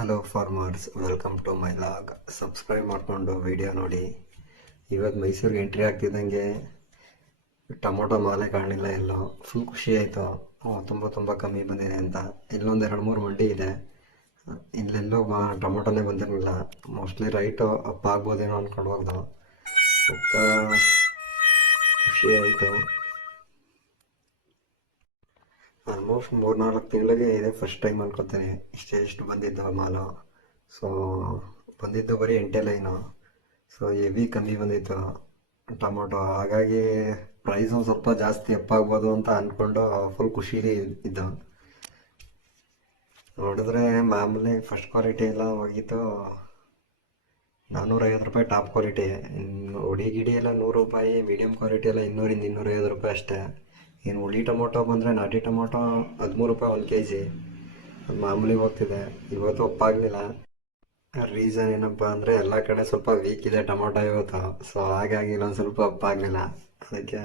Hello farmers, welcome to my vlog. Subscribe ಮಾಡಿಕೊಂಡು video ನೋಡಿ. ಇವತ್ತು ಮೈಸೂರಿಗೆ ಎಂಟ್ರಿ ಆಗ್ತಿದ್ದಂಗೆ ಟೊಮೊಟೊ ಮಾಲೆ ಕಾಣಲಿಲ್ಲ ಎಲ್ಲೋ. ಫುಲ್ ಖುಷಿ ಆಯಿತು, ತುಂಬ ಕಮ್ಮಿ ಬಂದಿದೆ ಅಂತ. ಇಲ್ಲೊಂದು 2-3 ಮಂಡಿ ಇದೆ, ಇಲ್ಲೆಲ್ಲೋ ಟೊಮೊಟೊನೇ ಬಂದಿರಲಿಲ್ಲ. ಮೋಸ್ಟ್ಲಿ ರೈಟು ಅಪ್ ಆಗ್ಬೋದೇನೋ ಅಂದ್ಕೊಂಡು ಹೋಗ್ದು. ಖುಷಿ ಆಯಿತು. ಆಲ್ಮೋಸ್ಟ್ 3-4 ತಿಂಗಳಿಗೆ ಇದೆ ಫಸ್ಟ್ ಟೈಮ್ ಅನ್ಕೋತೀನಿ ಇಷ್ಟು ಬಂದಿದ್ದು ಮಾಲು. ಸೊ ಬಂದಿದ್ದು ಬರೀ 8 ಲೈನು. ಸೊ ಹೆವಿ ಕಮ್ಮಿ ಬಂದಿತ್ತು ಟೊಮೊಟೊ. ಹಾಗಾಗಿ ಪ್ರೈಸ್ ಒಂದು ಸ್ವಲ್ಪ ಜಾಸ್ತಿ ಅಪ್ ಆಗ್ಬೋದು ಅಂತ ಅಂದ್ಕೊಂಡು ಫುಲ್ ಖುಷಿಲಿ ಇದ್ದು. ನೋಡಿದ್ರೆ ಮಾಮೂಲಿ ಫಸ್ಟ್ ಕ್ವಾಲಿಟಿ ಎಲ್ಲ ಹೋಗಿತ್ತು 450 ರೂಪಾಯಿ ಟಾಪ್ ಕ್ವಾಲಿಟಿ. ಹುಡಿ ಗಿಡಿ ಎಲ್ಲ 100 ರೂಪಾಯಿ, ಮೀಡಿಯಮ್ ಕ್ವಾಲಿಟಿ ಎಲ್ಲ 200-250 ರೂಪಾಯಿ ಅಷ್ಟೇ. ಇನ್ನು ಹುಳಿ ಟೊಮೊಟೊ ಬಂದರೆ ನಾಟಿ ಟೊಮೊಟೊ 13 ರೂಪಾಯಿ 1 kg. ಅದು ಮಾಮೂಲಿ ಹೋಗ್ತಿದೆ. ಇವತ್ತು ಒಪ್ಪಾಗಲಿಲ್ಲ. ರೀಸನ್ ಏನಪ್ಪ ಅಂದರೆ ಎಲ್ಲ ಕಡೆ ಸ್ವಲ್ಪ ವೀಕ್ ಇದೆ ಟೊಮೊಟೊ ಇವತ್ತು. ಸೊ ಹಾಗಾಗಿ ಇಲ್ಲೊಂದು ಸ್ವಲ್ಪ ಒಪ್ಪಾಗಲಿಲ್ಲ. ಅದಕ್ಕೆ